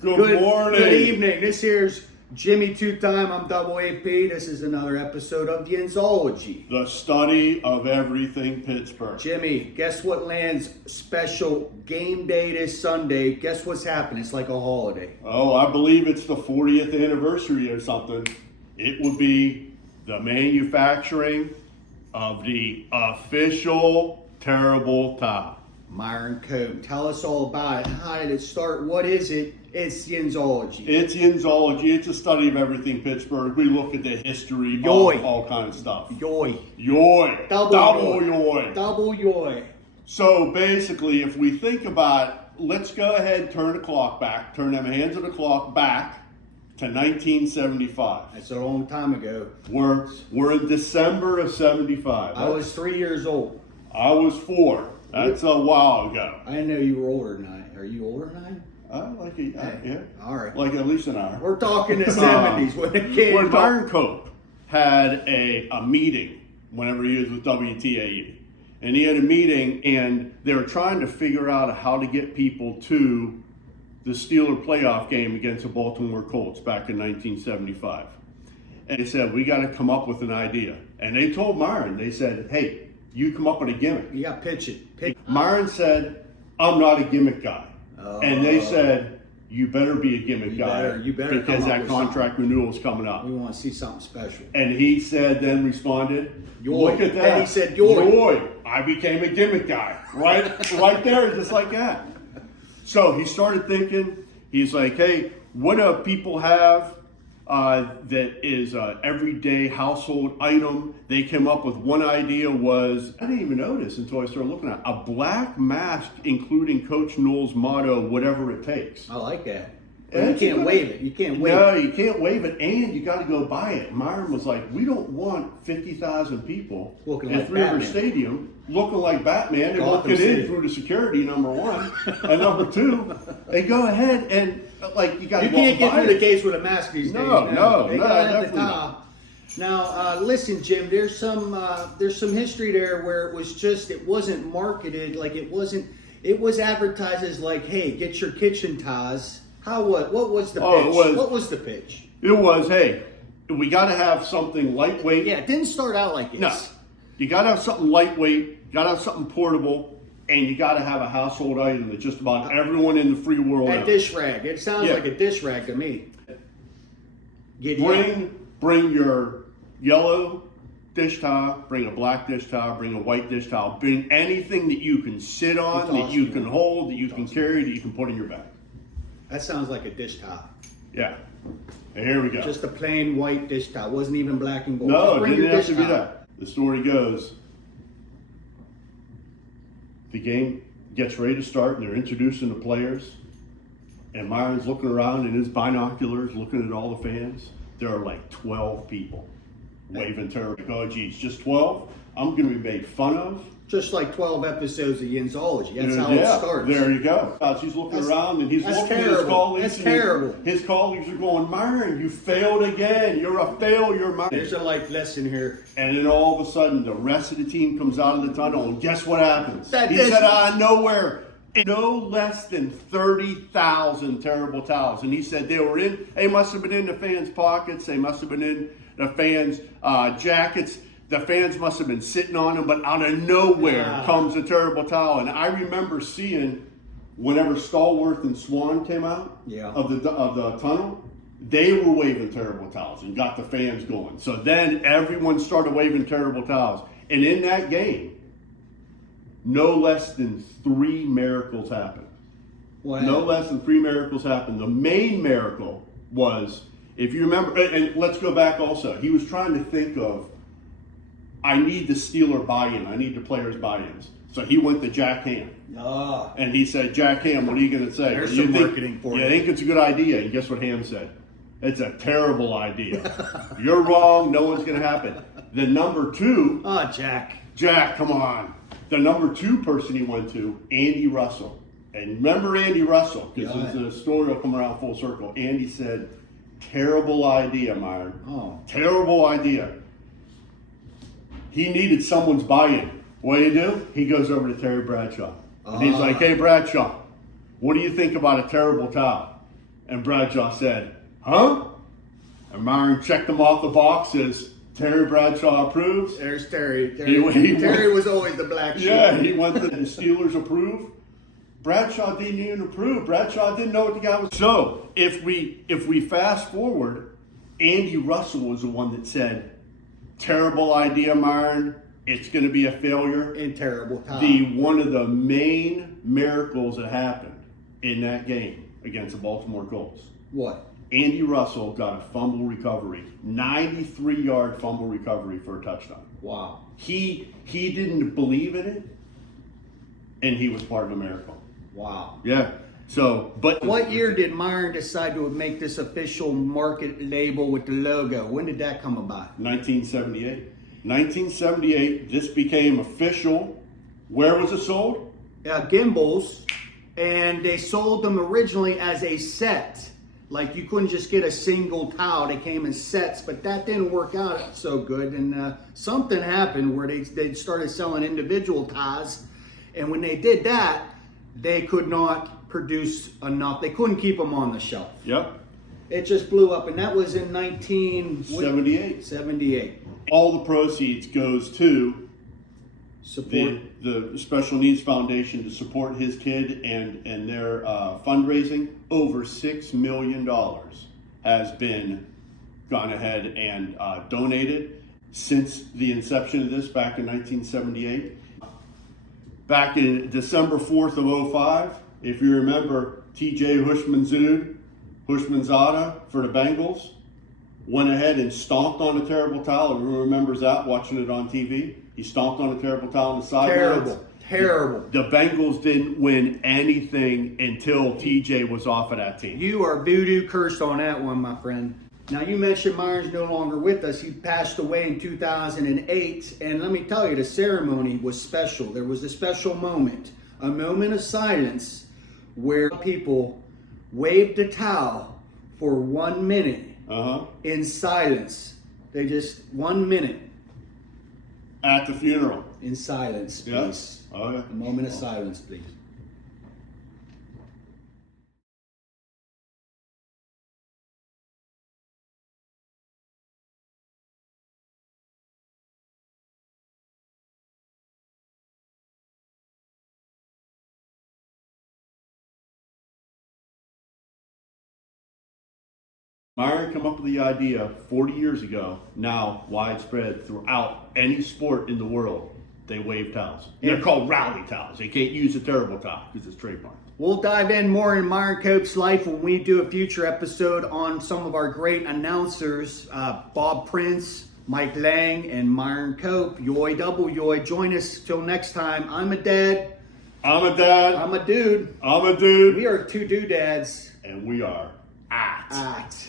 Good morning. Good evening. This here's Jimmy two-time. I'm Double AP. This is another episode of the Enzology. The study of everything Pittsburgh. Jimmy, guess what lands special game day this Sunday? Guess what's happening? It's like a holiday. Oh, I believe it's the 40th anniversary or something. It would be the manufacturing of the official terrible tie. Myron Cope, tell us all about it. How did it start? What is it? It's the Enzology. It's the Enzology. It's a study of everything Pittsburgh. We look at the history of all kinds of stuff. Yoy. Yoy. Double yoy. Double yoy. So basically, if we think about, let's go ahead and turn the clock back, turn them hands of the clock back to 1975. That's a long time ago. We're in December of 75. I was 3 years old. I was 4. That's a while ago. I didn't know you were older than I. Are you older than Yeah. All right. Like at least an hour. We're talking the 70s when the kid. When Myron Cope had a meeting whenever he was with WTAE. And he had a meeting and they were trying to figure out how to get people to the Steelers playoff game against the Baltimore Colts back in 1975. And they said, we got to come up with an idea. And they told Myron, they said, hey, you come up with a gimmick. You got to pitch it. Myron said, I'm not a gimmick guy. And they said, you better be a gimmick guy. You better because that contract renewal is coming up. We want to see something special. And he said, then responded, yoy. Look at that. And he said, yoy. Yoy. I became a gimmick guy. Right there, just like that. So he started thinking, he's like, hey, what do people have that is an everyday household item? They came up with one idea was, I didn't even notice until I started looking at it, a black mask including Coach Noel's motto, whatever it takes. I like that. But you can't wave it. You can't wave it. No, you can't wave it, and you got to go buy it. Myron was like, we don't want 50,000 people looking at like Three River Batman. Stadium looking like Batman and Gotham looking City. in through the security, number one. And number two, they go ahead and, like, you got to You can't get through the gates with a mask these days. No, They got it at the definitely top. Now, listen, Jim. There's some history there where it wasn't marketed like it wasn't. It was advertised as like, hey, get your kitchen ties. What was the pitch? What was the pitch? It was, hey, we got to have something lightweight. Yeah, it didn't start out like this. No, you got to have something lightweight. Got to have something portable. And you got to have a household item that just about everyone in the free world A knows. dish rag. It sounds like a dish rag to me. Bring your yellow dish towel, bring a black dish towel, bring a white dish towel, bring anything that you can sit on, that you can hold, that you can carry, that you can put in your bag. That sounds like a dish towel. Yeah. And here we go. Just a plain white dish towel. It wasn't even black and gold. No, Just it bring didn't your have dish to be towel. that. The story goes, the game gets ready to start and they're introducing the players. And Myron's looking around in his binoculars, looking at all the fans. There are like 12 people waving terrible. Oh, geez, just 12? I'm going to be made fun of. Just like 12 episodes of Enzology. That's how it starts. There you go. He's looking around and he's looking at his colleagues. That's terrible. His colleagues are going, Myron, you failed again. You're a failure, Myron. There's a life lesson here. And then all of a sudden, the rest of the team comes out of the tunnel, and guess what happens? He said out of nowhere, no less than 30,000 terrible towels. And he said they must have been in the fans' pockets. They must have been in the fans' jackets. The fans must have been sitting on them, but out of nowhere comes a terrible towel. And I remember seeing whenever Stallworth and Swan came out of the tunnel, they were waving terrible towels and got the fans going. So then everyone started waving terrible towels. And in that game, no less than 3 miracles happened. Wow. No less than 3 miracles happened. The main miracle was, if you remember, and let's go back also, he was trying to think of, I need the Steeler buy-in. I need the players' buy-ins. So he went to Jack Ham. And he said, Jack Ham, what are you going to say? There's some marketing for you. I think it's a good idea. And guess what Ham said? It's a terrible idea. You're wrong. No one's going to happen. The number 2. Jack, come on. The number 2 person he went to, Andy Russell. And remember Andy Russell, because the story will come around full circle. Andy said, terrible idea, Myron. Terrible idea. He needed someone's buy-in. What do? He goes over to Terry Bradshaw. And he's like, hey, Bradshaw, what do you think about a terrible towel? And Bradshaw said, huh? And Myron checked him off the box, says, Terry Bradshaw approves. There's Terry. He Terry was always the black sheep. Yeah, he went to the Steelers approve. Bradshaw didn't even approve. Bradshaw didn't know what the guy was. So if we fast forward, Andy Russell was the one that said, terrible idea, Myron. It's going to be a failure. In terrible time. One of the main miracles that happened in that game against the Baltimore Colts. What? Andy Russell got a fumble recovery, 93-yard fumble recovery for a touchdown. Wow. He didn't believe in it, and he was part of a miracle. Wow. Yeah. So, but what year did Myron decide to make this official market label with the logo? When did that come about? 1978. 1978, this became official. Where was it sold? Gimbals, and they sold them originally as a set. Like you couldn't just get a single towel; they came in sets. But that didn't work out so good, and something happened where they started selling individual towels, and when they did that, they could not produce enough. They couldn't keep them on the shelf. Yep. It just blew up, and that was in 1978. 78. All the proceeds goes to Support the Special Needs Foundation to support his kid and their fundraising. Over $6 million has been gone ahead and donated since the inception of this back in 1978. Back in December 4th of 05, if you remember, TJ Hushmanzada for the Bengals went ahead and stomped on a terrible towel. Everyone remembers that, watching it on TV. He stomped on a terrible towel on the sidelines. Terrible. The Bengals didn't win anything until TJ was off of that team. You are voodoo cursed on that one, my friend. Now, you mentioned Myron's no longer with us. He passed away in 2008. And let me tell you, the ceremony was special. There was a special moment, a moment of silence where people waved the towel for 1 minute in silence. They just 1 minute. At the funeral. In silence, please. Yes. Oh, yeah. A moment of silence, please. Myron came up with the idea 40 years ago, now widespread throughout any sport in the world. They wave towels. They're called rally towels. They can't use a terrible towel because it's trademarked. We'll dive in more in Myron Cope's life when we do a future episode on some of our great announcers, Bob Prince, Mike Lang, and Myron Cope. Yoy double yoy. Join us till next time. I'm a dad. I'm a dad. I'm a dude. I'm a dude. We are two doodads. And we are at.